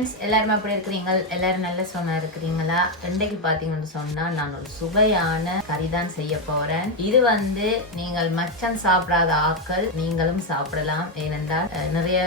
Friends, எல்லாரும் எப்படி இருக்கிறீங்க? எல்லாரும் நல்ல சுகமா இருக்கிறீங்களா? இன்றைக்கு பார்த்தீங்கன்னு சொன்னா நான் ஒரு சுவையான கறி தான் செய்ய போறேன். இது நீங்கள் மச்சம் சாப்பிடாத ஆட்கள் நீங்களும் சாப்பிடலாம். ஏனென்றால் நிறைய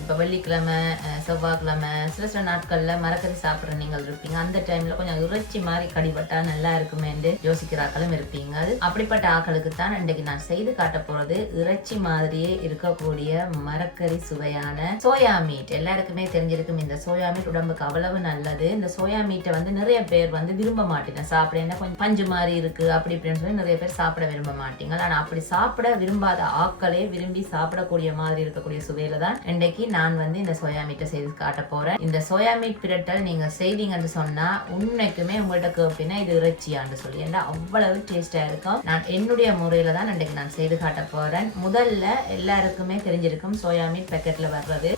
இப்போ வெள்ளிக்கிழமை, செவ்வாய்க்கிழமை, சில நாட்கள்ல மரக்கறி சாப்பிட்ற நீங்கள் இருப்பீங்க. அந்த டைம்ல கொஞ்சம் இறைச்சி மாதிரி கடிபட்டா நல்லா இருக்குமே என்று யோசிக்கிறாக்களும் இருப்பீங்க. அப்படிப்பட்ட ஆட்களுக்கு தான் இன்றைக்கு நான் செய்து காட்ட போறது இறைச்சி மாதிரியே இருக்கக்கூடிய மரக்கறி சுவையான சோயா மீட். எல்லாருக்குமே தெரிஞ்சிருக்கும் இந்த சோயா மீட் உடம்புக்கு அவ்வளவு நல்லது. இந்த சோயா மீட்டை நிறைய பேர் விரும்ப மாட்டீங்க. சாப்பிட கொஞ்சம் பஞ்சு மாதிரி இருக்கு அப்படி இப்படின்னு சொல்லி நிறைய பேர் சாப்பிட விரும்ப மாட்டீங்க. ஆனா அப்படி சாப்பிட விரும்பாத ஆட்களே விரும்பி சாப்பிடக்கூடிய மாதிரி இருக்கக்கூடிய சுவையில தான் இன்றைக்கு நான் இந்த சோயா மீட்டை செய்து காட்ட போறேன். இந்த சோயா மீட் பிரட்டல் நீங்க செய்தீங்கன்னு சொன்னா உண்மைக்குமே உங்கள்கிட்ட கேப்பீங்கன்னா இது இறைச்சியான்னு சொல்லி, ஏன்னா அவ்வளவு டேஸ்டா இருக்கும். நான் என்னுடைய முறையில தான் இன்றைக்கு நான் செய்து காட்ட போறேன். முதல்ல எல்லாருக்குமே தெரிஞ்சிருக்கும் சோயா மீட் பேக்கெட்ல வர்றது.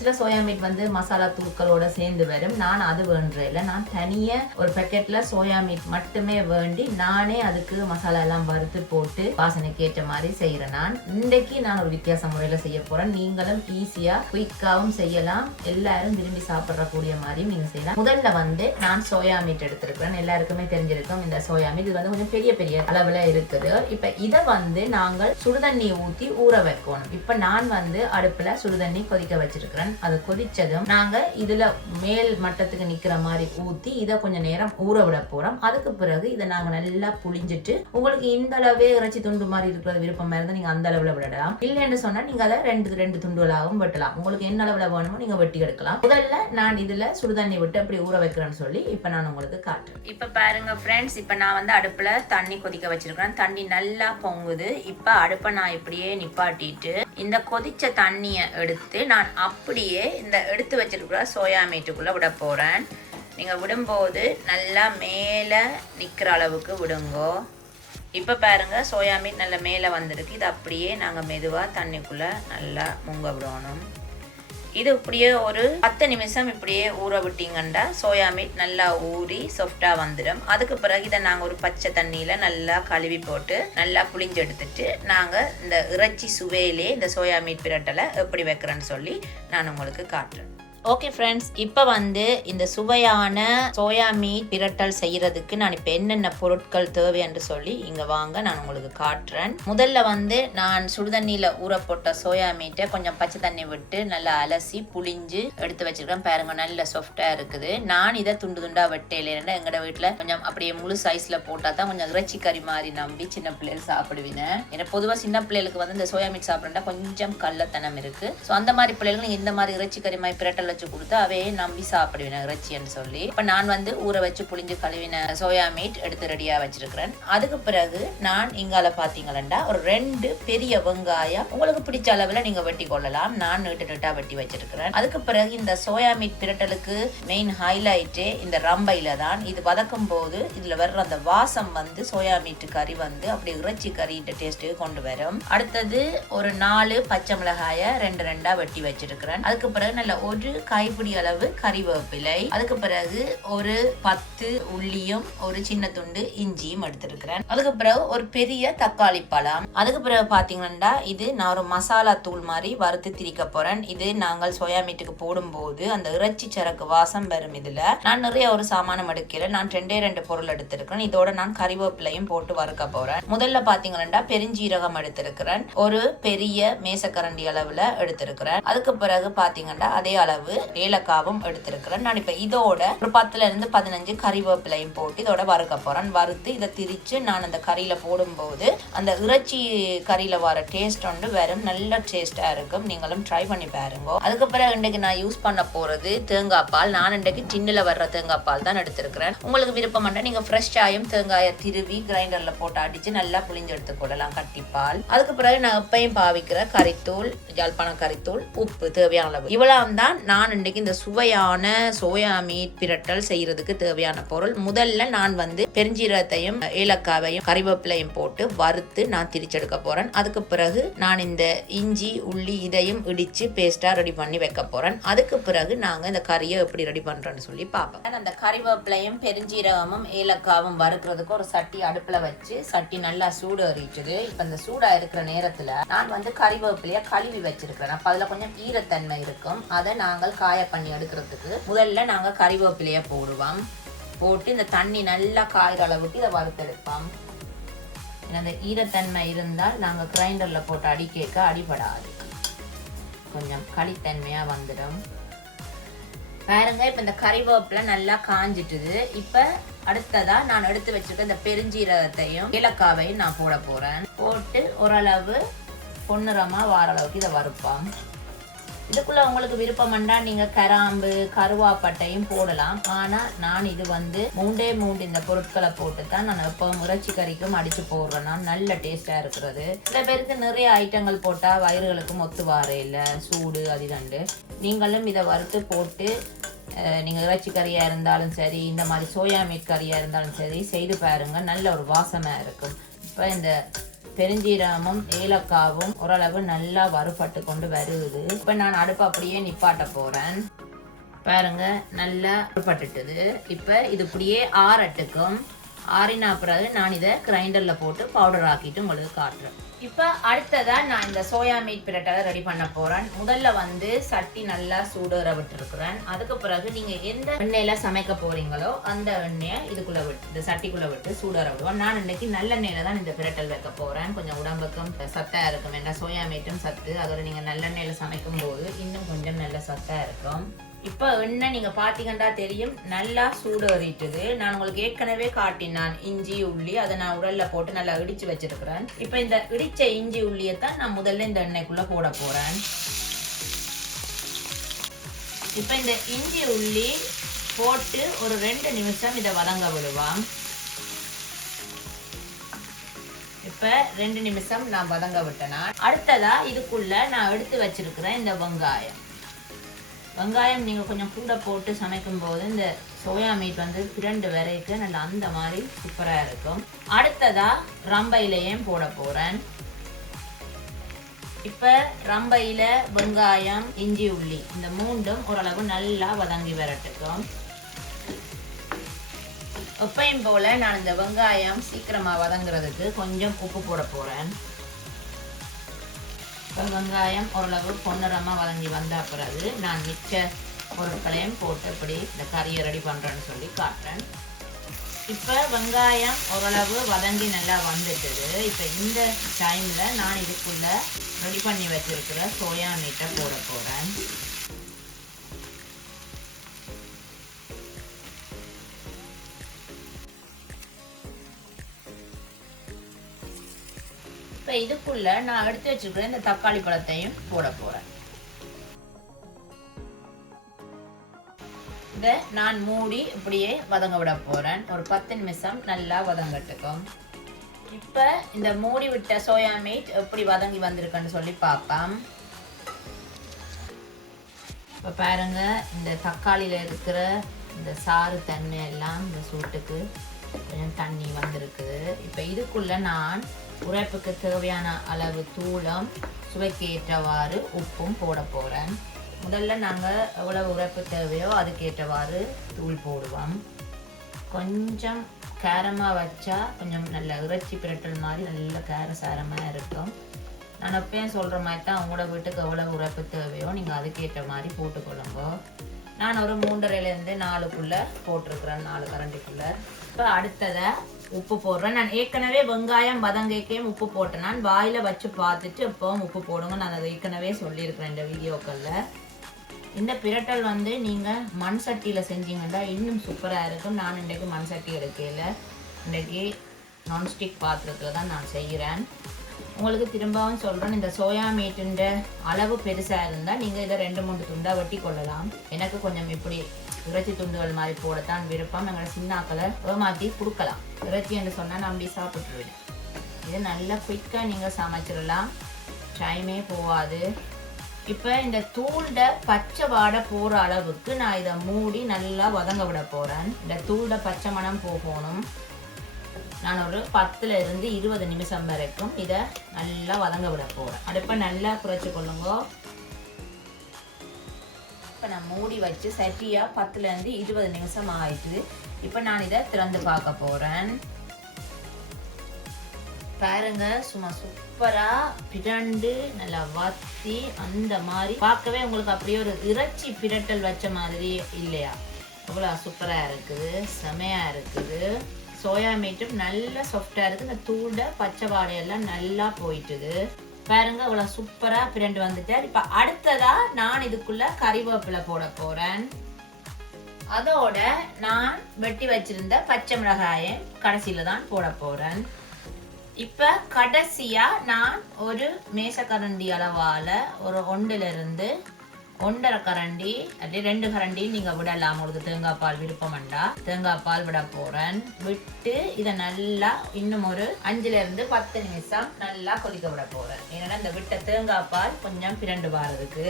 சில சோயா மீட் மசாலா தூட்களோட சேர்ந்து வரும். நான் அது வேண்டல. நான் தனிய ஒரு பேக்கெட்ல சோயா மீட் மட்டுமே வேண்டி நானே அதுக்கு மசாலா எல்லாம் வறுத்து போட்டு வாசனைக்கு ஏற்ற மாதிரி செய்யறேன். நான் இன்றைக்கு நான் ஒரு வித்தியாச முறையில செய்ய போறேன். நீங்களும் ஈஸியா குயிக்காவும் செய்யலாம். எல்லாரும் விரும்பி சாப்பிடக்கூடிய மாதிரியும் நீங்க செய்யலாம். முதல்ல நான் சோயா மீட் எடுத்திருக்கிறேன். எல்லாருக்குமே தெரிஞ்சிருக்கும் இந்த சோயா மீட். இது கொஞ்சம் பெரிய பெரிய அளவுல இருக்குது. இப்ப இதை நாங்கள் சுடுதண்ணி ஊத்தி ஊற வைக்கணும். இப்ப நான் அடுப்புல சுடுதண்ணி கொதிக்க வச்சிருக்கிறேன். அது கொதிச்சதும் நாங்க இதுல மேல் மட்டத்துக்கு நிக்கிற மாதிரி ஊத்தி இதை கொஞ்ச நேரம் ஊற விட போறோம். அதுக்கு பிறகு இதை நாங்க நல்லா புளிஞ்சிட்டு, உங்களுக்கு இந்த அளவே இறைச்சி துண்டு மாதிரி இருக்கிறது விருப்பமா இருந்தா நீங்க அந்த அளவுல விடலாம். இல்லைன்னு சொன்னா நீங்க அதை ரெண்டு துண்டுகளாகவும் வெட்டலாம். உங்களுக்கு என்ன அளவுல வேணுமோ நீங்க வெட்டி எடுக்கலாம். முதல்ல நான் இதுல சுடுதண்ணி விட்டு அப்படி ஊற வைக்கிறேன்னு சொல்லி இப்ப நான் உங்களுக்கு காட்டுறேன். இப்ப பாருங்க ஃப்ரெண்ட்ஸ், இப்ப நான் அடுப்புல தண்ணி கொதிக்க வச்சிருக்கிறேன். தண்ணி நல்லா பொங்குது. இப்ப அடுப்பை நான் இப்படியே நிப்பாட்டிட்டு இந்த கொதிச்ச தண்ணியை எடுத்து நான் அப்படியே இந்த எடுத்து வச்சிருக்கிற சோயா மீட்டுக்குள்ள விட போறேன். நீங்க விடும்போது நல்லா மேலே நிக்கிற அளவுக்கு விடுங்கோ. இப்ப பாருங்க சோயா மீட் நல்லா மேலே வந்திருக்கு. இது அப்படியே நாங்க மெதுவா தண்ணிக்குள்ள நல்லா முங்க விடணும். இது இப்படியே ஒரு 10 நிமிஷம் இப்படியே ஊற விட்டீங்கன்னா சோயா மீட் நல்லா ஊறி சாஃப்டா வந்துடும். அதுக்கு பிறகு இதை நாங்கள் ஒரு பச்சை தண்ணியில நல்லா கழுவி போட்டு நல்லா புளிஞ்சு எடுத்துட்டு நாங்கள் இந்த இறைச்சி சுவையிலே இந்த சோயா மீட் பிரட்டலை எப்படி வைக்கிறேன்னு சொல்லி நான் உங்களுக்கு காட்டுறேன். ஓகே ஃப்ரெண்ட்ஸ், இப்போ இந்த சுவையான சோயா மீட் பிரட்டல் செய்யறதுக்கு நான் இப்போ என்னென்ன பொருட்கள் தேவை என்று சொல்லி இங்கே வாங்க நான் உங்களுக்கு காட்டுறேன். முதல்ல நான் சுடுதண்ணியில் ஊற போட்ட சோயா மீட்டை கொஞ்சம் பச்சை தண்ணி விட்டு நல்லா அலசி புளிஞ்சு எடுத்து வச்சிருக்கேன். பாருங்க நல்ல சாஃப்டா இருக்குது. நான் இதை துண்டு துண்டா வெட்டையிலேன்னா எங்களோட வீட்டில் கொஞ்சம் அப்படியே முழு சைஸ்ல போட்டால் தான் கொஞ்சம் இறைச்சி கறி மாதிரி நம்பி சின்ன பிள்ளைகள் சாப்பிடுவீங்க. ஏன்னா பொதுவாக சின்ன பிள்ளைகளுக்கு இந்த சோயா மீட் சாப்பிட்றா கொஞ்சம் கள்ளத்தனம் இருக்கு. ஸோ அந்த மாதிரி பிள்ளைகளுக்கு இந்த மாதிரி இறைச்சி கறி மாதிரி பிரட்டல் வச்சு கொடுத்து அவையே நம்பி சாப்பிடுவேன் இறைச்சின்னு சொல்லி. இப்ப நான் ஊற வச்சு புளிஞ்சு கழுவின சோயா மீட் எடுத்து ரெடியா வச்சிருக்கிறேன். அதுக்கு பிறகு நான் இங்கால பாத்தீங்கன்னா ஒரு 2 பெரிய வெங்காயம் உங்களுக்கு பிடிச்ச அளவுல நீங்க வெட்டி கொள்ளலாம். நான் நீட்டா வெட்டி வச்சிருக்கிறேன். அதுக்கு பிறகு இந்த சோயா மீட் பிரட்டலுக்கு மெயின் ஹைலைட்டே இந்த ரம்பையில தான். இது வதக்கும் போது இதுல வர்ற அந்த வாசம் சோயா மீட் கறி அப்படி இறைச்சி கறி டேஸ்ட்டுக்கு கொண்டு வரும். அடுத்தது ஒரு 4 பச்சை மிளகாய 2 வெட்டி வச்சிருக்கிறேன். அதுக்கு பிறகு நல்ல ஒரு கைப்பிடி அளவு கறிவேப்பிலை, அதுக்கு பிறகு ஒரு 10 உள்ளியும் ஒரு சின்ன துண்டு இஞ்சியும் எடுத்திருக்கிறேன். அதுக்கு பிறகு ஒரு பெரிய தக்காளி பழம். அதுக்கு பிறகு பாத்தீங்கன்னா இது நான் ஒரு மசாலா தூள் மாதிரி வறுத்து திரிக்க போறேன். இது நாங்கள் சோயா மீட்டுக்கு போடும் போது அந்த இறைச்சி சரக்கு வாசம் வரும். இதுல நான் நிறைய ஒரு சாமானம் எடுக்கல. நான் 2 பொருள் எடுத்திருக்கிறேன். இதோட நான் கறிவேப்பிலையும் போட்டு வறுக்க போறேன். முதல்ல பாத்தீங்கன்னா பெருஞ்சீரகம் எடுத்திருக்கிறேன். ஒரு பெரிய மேசக்கரண்டி அளவுல எடுத்திருக்கிறேன். அதுக்கு பிறகு பாத்தீங்கன்னா அதே அளவு ஏலக்காவும் எடுத்திருக்கிறேன். நான் இப்ப இதோட ஒரு 10 இருந்து 15 கறிவேப்பிலையும் போட்டு இதோட வறுக்க போறேன். வறுத்து இதை திரிச்சு நான் அந்த கறியில போடும்போது அந்த இறைச்சி கறியில வர டேஸ்ட் வெறும் நல்ல டேஸ்டா இருக்கும். நீங்களும் ட்ரை பண்ணி பாருங்க. அதுக்கு பிறகு இன்றைக்கு நான் யூஸ் பண்ண போறது தேங்காய் பால். நான் இன்றைக்கு டின்னுல வர்ற தேங்காய் பால் தான் எடுத்திருக்கிறேன். உங்களுக்கு விருப்பம் நீங்க ஃப்ரெஷ்ஷாயும் தேங்காயை திருவி கிரைண்டர்ல போட்டு அடிச்சு நல்லா புளிஞ்சு எடுத்துக்கொள்ளலாம் கட்டிப்பால். அதுக்கு பிறகு நான் எப்பயும் பாவிக்கிற கறித்தூள், யாழ்ப்பாண கறித்தூள், உப்பு தேவையான அளவு. இவ்வளவு தான் நான் இன்றைக்கு இந்த சுவையான சோயா மீட் பிரட்டல் செய்யறதுக்கு தேவையான பொருள். முதல்ல நான் பெருஞ்சீரகத்தையும் ஏலக்காவையும் கறிவேப்பிலையும் போட்டு வறுத்து நான் திரிச்செடுக்க போறேன். அதுக்கு பிறகு நான் இந்த இஞ்சி உள்ளி இதையும் இடிச்சு பேஸ்டா ரெடி பண்ணி வைக்க போறேன். அதுக்கு பிறகு நாங்க இந்த கறியை எப்படி ரெடி பண்றோம்னு சொல்லி பார்ப்போம். அந்த கறிவேப்பிலையும் பெருஞ்சீரகமும் ஏலக்காவும் வறுக்கிறதுக்கு ஒரு சட்டி அடுப்புல வச்சு சட்டி நல்லா சூடு அறிச்சுது. இப்ப இந்த சூடா இருக்கிற நேரத்துல நான் கறிவேப்பிலைய கழுவி வச்சிருக்கிறேன். அப்ப அதுல கொஞ்சம் ஈரத்தன்மை இருக்கும். அதை நாங்க நாங்கள் காய பண்ணி எடுக்கிறதுக்கு முதல்ல நாங்கள் கறிவேப்பிலையை போடுவோம். போட்டு இந்த தண்ணி நல்லா காய்கிற அளவுக்கு இதை வறுத்தெடுப்போம். அந்த ஈரத்தன்மை இருந்தால் நாங்கள் கிரைண்டரில் போட்டு அடிக்க அடிபடாது, கொஞ்சம் களித்தன்மையாக வந்துடும். பாருங்க, இப்போ இந்த கறிவேப்பிலை நல்லா காஞ்சிட்டுது. இப்போ அடுத்ததா நான் எடுத்து வச்சுருக்க இந்த பெருஞ்சீரகத்தையும் ஏலக்காவையும் நான் போட போகிறேன். போட்டு ஓரளவு பொன்னிறமாக வார அளவுக்கு இதை வறுப்போம். இதுக்குள்ள உங்களுக்கு விருப்பம்ண்டா நீங்க கராம்பு கருவாப்பட்டையும் போடலாம். ஆனா நான் இது வந்து மூண்டே இந்த பொருட்களை போட்டு தான் நான் எப்பவும் இறைச்சி கறிக்கும் அடிச்சு போடுறேன்னா நல்ல டேஸ்டா இருக்கிறது. சில பேருக்கு நிறைய ஐட்டங்கள் போட்டா வயிறுகளுக்கும் ஒத்து வார இல்லை, சூடு அதிகண்டு. நீங்களும் இதை வறுத்து போட்டு நீங்கள் இறைச்சி கறியாக இருந்தாலும் சரி, இந்த மாதிரி சோயா மீட் கறியாக இருந்தாலும் சரி செய்து பாருங்க, நல்ல ஒரு வாசமாக இருக்கும். இப்போ இந்த பெருஞ்சீரகமும் ஏலக்காவும் ஓரளவு நல்லா வறுபட்டு கொண்டு வருது. இப்போ நான் அடுப்பு அப்படியே நிப்பாட்ட போகிறேன். பாருங்க, நல்லா வறுபட்டுட்டுது. இப்போ இது இப்படியே ஆறட்டுக்கும். ஆறினா பிறகு நான் இதை கிரைண்டரில் போட்டு பவுடர் ஆக்கிட்டு உங்களுக்கு காட்டுறேன். இப்போ அடுத்ததா நான் இந்த சோயா மீட் பிரட்டலை ரெடி பண்ண போகிறேன். முதல்ல வந்து சட்டி நல்லா சூடேற விட்டுருக்குறேன். அதுக்கு பிறகு நீங்கள் எந்த எண்ணெயில் சமைக்க போகிறீங்களோ அந்த எண்ணெயை இதுக்குள்ளே விட்டு இந்த சட்டிக்குள்ளே விட்டு சூடேற விடுவோம். நான் இன்னைக்கு நல்லெண்ணெயில் தான் இந்த பிரட்டல் வைக்க போகிறேன். கொஞ்சம் உடம்புக்கும் சத்தாக இருக்கும். ஏன்னா சோயா மீட்டும் சத்து, அதோட நீங்கள் நல்லெண்ணெயில் சமைக்கும் போது இன்னும் கொஞ்சம் நல்ல சத்தாக இருக்கும். இப்போ எண்ணெய் நீங்கள் பார்த்தீங்கன்னா தெரியும், நல்லா சூடேறிட்டுது. நான் உங்களுக்கு ஏற்கனவே காட்டினான் இஞ்சி உள்ளி, அதை நான் உரல்ல போட்டு நல்லா இடிச்சு வச்சிருக்கிறேன். இப்போ இந்த இடிச்ச இஞ்சி உள்ளியை தான் நான் முதல்ல இந்த எண்ணெய்க்குள்ள போட போறேன். இப்போ இந்த இஞ்சி உள்ளி போட்டு ஒரு 2 நிமிஷம் இதை வதங்க விடுவான். இப்போ 2 நிமிஷம் நான் வதங்க விட்டேனா, அடுத்ததா இதுக்குள்ள நான் எடுத்து வச்சிருக்கிறேன் இந்த வெங்காயம் நீங்கள் கொஞ்சம் கூட போட்டு சமைக்கும் போது இந்த சோயா மீட் வந்து 2 வரைக்கும் நல்லா அந்த மாதிரி சூப்பராக இருக்கும். அடுத்ததா ரம்பையிலையும் போட போகிறேன். இப்போ ரம்பையில் வெங்காயம் இஞ்சி உள்ளி இந்த 3ம் ஓரளவு நல்லா வதங்கி வரட்டுக்கும். எப்பயும் போல் நான் இந்த வெங்காயம் சீக்கிரமாக வதங்குறதுக்கு கொஞ்சம் உப்பு போட போகிறேன். வெங்காயம் ஓரளவு பொன்னிறமாக வதங்கி வந்த பிறகு நான் மிச்ச பொருட்களையும் போட்டு இப்படி இந்த கறியை ரெடி பண்ணுறேன்னு சொல்லி காட்டுறேன். இப்போ வெங்காயம் ஓரளவு வதங்கி நல்லா வந்துட்டுது. இப்போ இந்த டைமில் நான் இதுக்குள்ளே ரெடி பண்ணி வச்சிருக்கிற சோயா மீட்டை போட போகிறேன். இப்போ இதுக்குள்ள நான் எடுத்து வச்சிருக்கிற இந்த தக்காளி பழத்தையும் போட போறேன். இதை நான் மூடி இப்படியே வதங்க விட போறேன். ஒரு 10 நிமிஷம் நல்லா வதங்கட்டுக்கும். இப்போ இந்த மூடி விட்ட சோயா மீட் எப்படி வதங்கி வந்திருக்குன்னு சொல்லி பார்ப்போம். இப்போ பாருங்க, இந்த தக்காளியில் இருக்கிற இந்த சாறு தன்மை எல்லாம் இந்த சூட்டுக்கு கொஞ்சம் தண்ணி வந்திருக்குது. இப்போ இதுக்குள்ள நான் உரைப்புக்கு தேவையான அளவு தூளும் சுவைக்கு ஏற்றவாறு உப்பும் போட போகிறேன். முதல்ல நாங்கள் எவ்வளவு உரைப்பு தேவையோ அதுக்கேற்றவாறு தூள் போடுவோம். கொஞ்சம் காரமாக வச்சா கொஞ்சம் நல்ல இறைச்சி பிரட்டல் மாதிரி நல்ல காரசாரமாக இருக்கும். நான் எப்பயும் சொல்கிற மாதிரி தான் உங்களோட வீட்டுக்கு எவ்வளவு உரைப்பு தேவையோ நீங்கள் அதுக்கேற்ற மாதிரி போட்டுக்கொள்ளுங்க. நான் ஒரு 3.5லேருந்து 4 போட்டிருக்கிறேன், 4 கரண்டிக்குள்ளே. இப்போ அடுத்ததை உப்பு போடுறேன். நான் ஏற்கனவே வெங்காயம் வதங்கைக்கையும் உப்பு போட்டேன். நான் வாயில் வச்சு பார்த்துட்டு எப்பவும் உப்பு போடுங்க, நான் அதை ஏற்கனவே சொல்லியிருக்கிறேன் இந்த வீடியோக்களில். இந்த பிரட்டல் வந்து நீங்கள் மண் சட்டியில் செஞ்சீங்கன்னா இன்னும் சூப்பராக இருக்கும். நான் இன்றைக்கு மண் சட்டி எடுக்கையில் இன்றைக்கி நான்ஸ்டிக் பாத்திரத்தில் தான் நான் செய்கிறேன். உங்களுக்கு திரும்பவும் சொல்கிறேன், இந்த சோயா மீட்டுன்ற அளவு பெருசாக இருந்தால் நீங்கள் இதை 2-3 துண்டாக வெட்டி கொள்ளலாம். எனக்கு கொஞ்சம் இப்படி இறைச்சி துண்டுகள் மாதிரி போடத்தான் விருப்பம். எங்களை சின்னாக்களை ஏமாற்றி கொடுக்கலாம். இறைச்சி என்று சொன்னால் நம்பி சாப்பிட்டுருவேன். இது நல்லா குயிக்காக நீங்கள் சமைச்சிடலாம், டைமே போகாது. இப்போ இந்த தூள்ட பச்சை வாடை போகிற அளவுக்கு நான் இதை மூடி நல்லா வதங்க விட போகிறேன். இந்த தூள்ட பச்சை மணம் போகணும். நான் ஒரு 10லேருந்து 20 நிமிஷம் வரைக்கும் இதை நல்லா வதங்க விட போகிறேன். அடுப்பை நல்லா குறைச்சி கொள்ளுங்க. இப்போ நான் மூடி வச்சு சரியாக 10லேருந்து 20 நிமிஷம் ஆயிட்டு. இப்போ நான் இதை திறந்து பார்க்க போகிறேன். பாருங்க சும்மா சூப்பரா பிரண்டு நல்லா வத்தி அந்த மாதிரி பார்க்கவே உங்களுக்கு அப்படியே ஒரு இறைச்சி பிரட்டல் வச்ச மாதிரி இல்லையா? அவ்வளோ சூப்பரா இருக்குது, செமையா இருக்குது. சோயா மீட்டும் நல்லா சாஃப்டா இருக்கு. இந்த தூள பச்சை வாடையெல்லாம் நல்லா போயிட்டுது. பாருங்க இவ்வளவு சூப்பரா பிரண்டு வந்துட்டார். இப்ப அடுத்ததா நான் இதுக்குள்ள கறிவேப்பிலை போட போறேன். அதோட நான் வெட்டி வச்சிருந்த பச்சை மிளகாயை கடைசியில தான் போட போறேன். இப்ப கடைசியா நான் ஒரு மேசக்கரண்டி அளவால ஒரு 1 to 1.5 கரண்டி அப்படி 2 கரண்டி நீங்க விடலாம். உங்களுக்கு தேங்காய் பால் விருப்பம்ண்டா தேங்காய் பால் விட போறேன். விட்டு இதை நல்லா இன்னும் ஒரு 5 to 10 நிமிஷம் நல்லா கொதிக்க விட போறேன். ஏன்னா இந்த விட்ட தேங்காய் பால் கொஞ்சம் பிரண்டு வாரதுக்கு.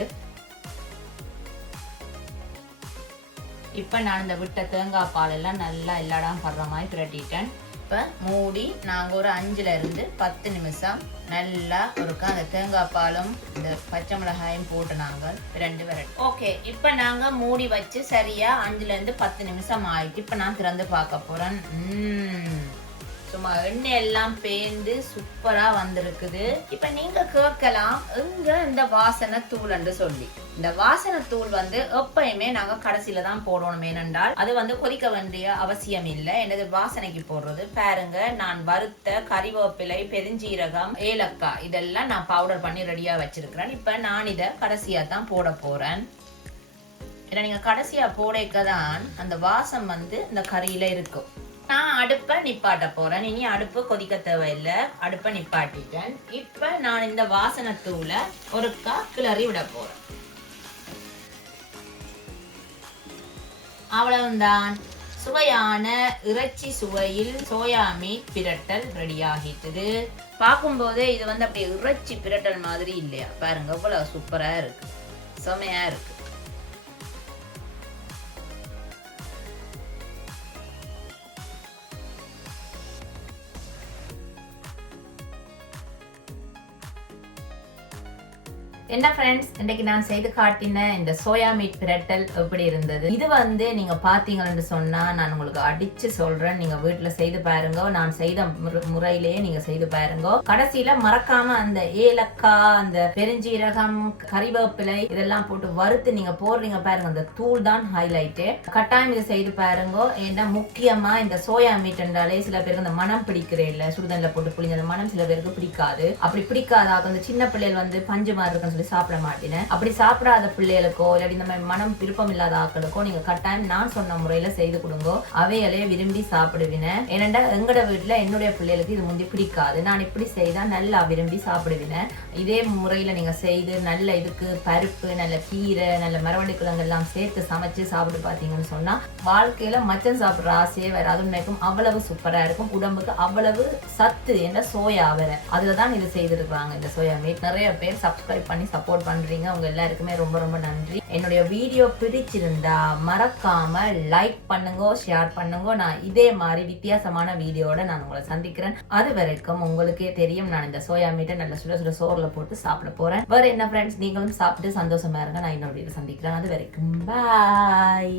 இப்ப நான் இந்த விட்ட தேங்காய் பால் எல்லாம் நல்லா எல்லா இடம் படுற மாதிரி பிரட்டிட்டேன். இப்ப மூடி நாங்க ஒரு 5 to 10 நிமிஷம் நல்லா ஒருக்கா அந்த தேங்காய் பாலும் இந்த பச்சை மிளகாயும் போட்டு நாங்கள் 2 விரட்டு. ஓகே, இப்ப நாங்க மூடி வச்சு சரியா 5 to 10 நிமிஷம் ஆயிட்டு இப்ப நான் திறந்து பார்க்க போறேன். சும்மா எண்ணெய் எல்லாம் பேந்து சூப்பரா வந்திருக்குது. இப்ப நீங்க கேட்கலாம் எங்க இந்த வாசனை தூள் என்று சொல்லி. இந்த வாசனை தூள் எப்பயுமே நாங்க கடைசியில தான் போடணும். ஏனென்றால் அது கொதிக்க வேண்டிய அவசியம் இல்லை. எனது வாசனைக்கு போடுறது. பாருங்க, நான் வறுத்த கறிவேப்பிலை, பெருஞ்சீரகம், ஏலக்காய் இதெல்லாம் நான் பவுடர் பண்ணி ரெடியா வச்சிருக்கிறேன். இப்ப நான் இதை கடைசியா தான் போட போறேன். ஏன்னா நீங்க கடைசியா போடக்கதான் அந்த வாசம் இந்த கறியில இருக்கும். நான் அடுப்பை நிப்பாட்ட போறேன். இனி அடுப்பு கொதிக்க தேவையில்லை, அடுப்பை நிப்பாட்டிட்டேன். இப்ப நான் இந்த வாசனை தூளை ஒருக்கா கிளறி விட போறேன். அவ்வளவுதான், சுவையான இறைச்சி சுவையில் சோயா மீட் பிரட்டல் ரெடி ஆகிட்டுது. பார்க்கும் போதே இது அப்படியே இறைச்சி பிரட்டல் மாதிரி இல்லையா? பாருங்க எவ்வளவு சூப்பரா இருக்கு, செமையா இருக்கு. என்ன ஃப்ரெண்ட்ஸ், இன்னைக்கு நான் செய்து காட்டின இந்த சோயா மீட் பிரட்டல் எப்படி இருந்தது? இது நீங்க பாத்தீங்கன்னு சொன்னா நான் உங்களுக்கு அடிச்சு சொல்றேன், நீங்க வீட்டுல செய்து பாருங்க. நான் செய்த முறையிலேயே நீங்க செய்து பாருங்க. கடைசியில மறக்காம அந்த ஏலக்காய், அந்த பெருஞ்சீரகம், கறிவேப்பிலை இதெல்லாம் போட்டு வறுத்து நீங்க போடுறீங்க பாருங்க, அந்த தூள் தான் ஹைலைட்டு. கட்டாயம் இதை செய்து பாருங்க. ஏன்னா முக்கியமா இந்த சோயா மீட் என்றாலே சில பேருக்கு அந்த மனம் பிடிக்கிறே இல்ல, சுடுதண்ணில போட்டு புளிஞ்ச அந்த மனம் சில பேருக்கு பிடிக்காது. அப்படி பிடிக்காத அந்த சின்ன பிள்ளைகள் பஞ்சு மாதிரி இருக்குன்னு சாப்பிட மாட்டேன். அப்படி சாப்பிடாத பிள்ளைகளுக்கோ இல்லாட்டி இந்த மாதிரி மனம் விருப்பம் இல்லாத ஆக்களுக்கோ நீங்க கட்டாயம் நான் சொன்ன முறையில செய்து கொடுங்க. அவைகளே விரும்பி சாப்பிடுவின. ஏனென்றா எங்கட வீட்டுல என்னுடைய பிள்ளைகளுக்கு இது முந்தி பிடிக்காது. நான் இப்படி செய்தா நல்லா விரும்பி சாப்பிடுவின. இதே முறையில நீங்க செய்து நல்ல இதுக்கு பருப்பு, நல்ல கீரை, நல்ல மரவள்ளி கிழங்கு எல்லாம் சேர்த்து சமைச்சு சாப்பிட்டு பாத்தீங்கன்னு சொன்னா வாழ்க்கையில மச்சம் சாப்பிடுற ஆசையே வேற. அது நினைக்கும் அவ்வளவு சூப்பரா இருக்கும். உடம்புக்கு அவ்வளவு சத்து என்ற சோயா வேற. அதுலதான் இது செய்திருக்காங்க இந்த சோயா மீட். நிறைய பேர் சப்ஸ்கிரைப் பண்ணி சப்போர்ட் பண்றீங்க. உங்க எல்லாருக்குமே ரொம்ப ரொம்ப நன்றி. என்னுடைய வீடியோ பிடிச்சிருந்தா மறக்காம லைக் பண்ணுங்க, ஷேர் பண்ணுங்க. நான் இதே மாதிரி வித்தியாசமான வீடியோட நான் உங்களை சந்திக்கிறேன். அது வரைக்கும் உங்களுக்கே தெரியும், நான் இந்த சோயா மீட்டை நல்ல சுட சுட சோறுல போட்டு சாப்பிட போறேன். வேற என்ன ஃப்ரெண்ட்ஸ், நீங்களும் சாப்பிட்டு சந்தோஷமா இருங்க. நான் இன்னொரு வீடியோ சந்திக்கிறேன். அது வரைக்கும் பாய்.